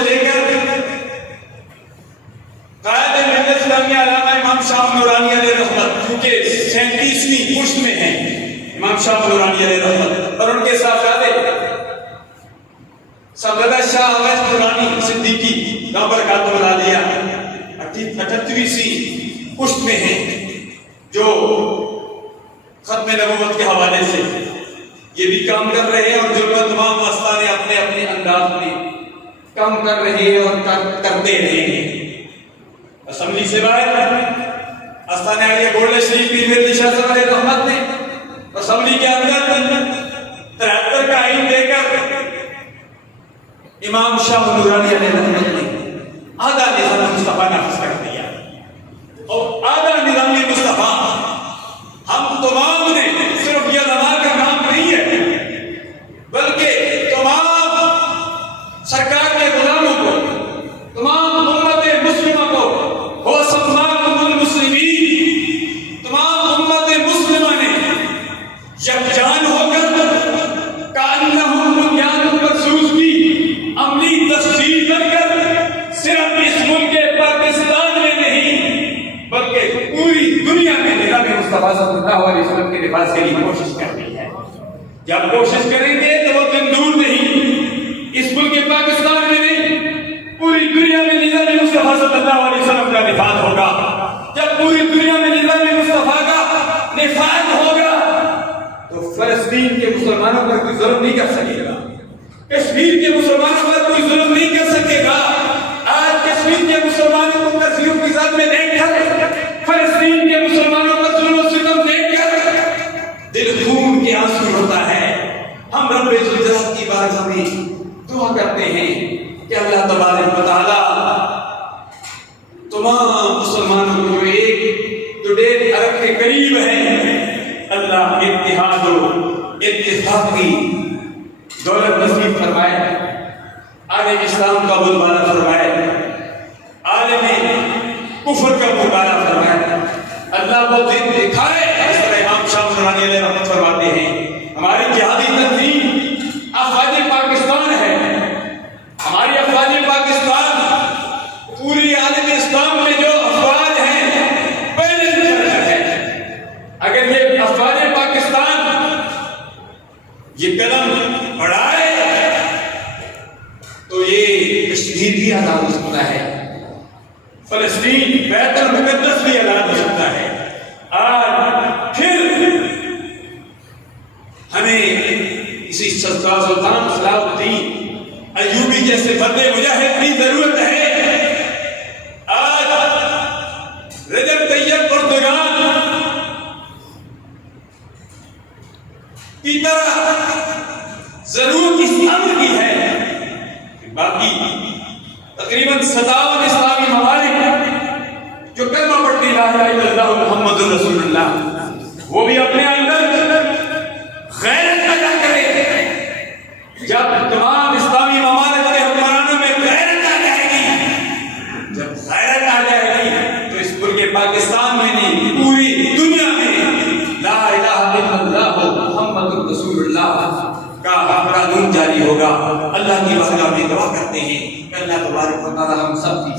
سے لے کر قائد ملت اسلامیہ علامہ امام شاہ نورانی علیہ رحمت، کیونکہ 37ویں پشت میں ہیں امام شاہ نورانی علیہ رحمت، اور ان کے صاحبزادہ شاہ اویس نورانی صدیقی دامن برکاتہ العالیہ 38ویں پشت میں ہیں، جو ختم نبوت کے حوالے سے یہ بھی کام کر رہے ہیں، اور جو تمام آستانے اپنے اپنے انداز میں کام کر رہے ہیں اور کرتے رہے ہیں۔ اسمبلی سے باہر آستانہ عالیہ گولڈ شریف پیر میرزا شاہ صاحب علیہ رحمت نے اسمبلی کے اندر 73 کا آئین دے کر امام شاہ نورانی علیہ رحمت نے آدھا نظام مصطفیٰ نافذ کر دیا، اور آدھا نظام مصطفیٰ ہم تمام نے صرف یہ علماء کا نام نہیں ہے، بلکہ تمام سرکار کے غلاموں کو، تمام امت مسلمہ کو، ہو سماکم المسلمین، تمام امت مسلمہ نے یکجان ہو کر کأنہم بنیان مرصوص کی عملی تفصیل کر کر صرف اس ملک پاکستان میں نہیں بلکہ پوری دنیا میں نظام مصطفیٰ صلی اللہ علیہ وسلم کے نفاذ کے لیے کوشش کرنی ہے۔ جب کوشش کریں گے تو وہ دن دور نہیں، اس ملک پاکستان میں نہیں، پوری دنیا میں نظام مصطفیٰ صلی اللہ علیہ وسلم کا نفاذ ہوگا۔ جب پوری دنیا میں نظام مصطفیٰ کا نفاذ ہوگا تو فلسطین کے مسلمانوں پر کوئی ظلم نہیں کر سکے گا، کشمیر کے مسلمانوں پر کوئی ظلم نہیں کر سکے گا۔ آج کشمیر کے مسلمانوں کو ترسیوں کی ذات میں دیکھ کر، فلسطین کے مسلمانوں پر ظلم و ستم دیکھ کر دل خون کے آنسو ہوتا ہے۔ ہم رب العزت کی بارگاہ میں دعا کرتے ہیں کہ اللہ تبارک و تعالی تمام مسلمانوں کو جو 1.5 ارب کے قریب ہیں، اللہ اتحاد و اتفاق کی دولت نصیب فرمائے، عالم اسلام کا بلبلا فرمائے، عالم کفر کا بلبلا فرمائے، اللہ وہ دن دکھائے اس طرح امام شاہ نورانی علیہ رحمت فرماتے ہیں۔ ہماری جہادی تنظیم افواج پاکستان ہے، ہماری افواج پاکستان پوری عالم اسلام میں جو افواج ہیں پہلے درجہ ہے۔ اگر یہ افواج پاکستان یہ قدم بڑھائے تو یہ کشمیر بھی آزاد ہو سکتا ہے، فلسطین بیت المقدس بھی آزاد ہو سکتا ہے۔ آج پھر ہمیں اسی سلطان صلاح الدین ایوبی جیسے بڑے مجاہد کی ضرورت ہے۔ آج رجب طیب اردگان کی طرح ضرورت اس امر کی ہے کہ باقی تقریباً 57 اسلامی ممالک جو کلمہ پڑھتی لا الہ الا اللہ محمد رسول اللہ، وہ بھی اپنے اندر غیرت پیدا کرے۔ جب تمام اسلامی ممالک کے حکمرانوں میں غیرت آ جائے گی، جب غیرت آ جائے گی تو اس ملک پاکستان میں نہیں پوری دنیا میں لا الہ الا اللہ محمد رسول اللہ کا قانون جاری ہوگا۔ اللہ کی بارگاہ میں دعا کرتے ہیں کہ اللہ تبارک و تعالی ہم سب کی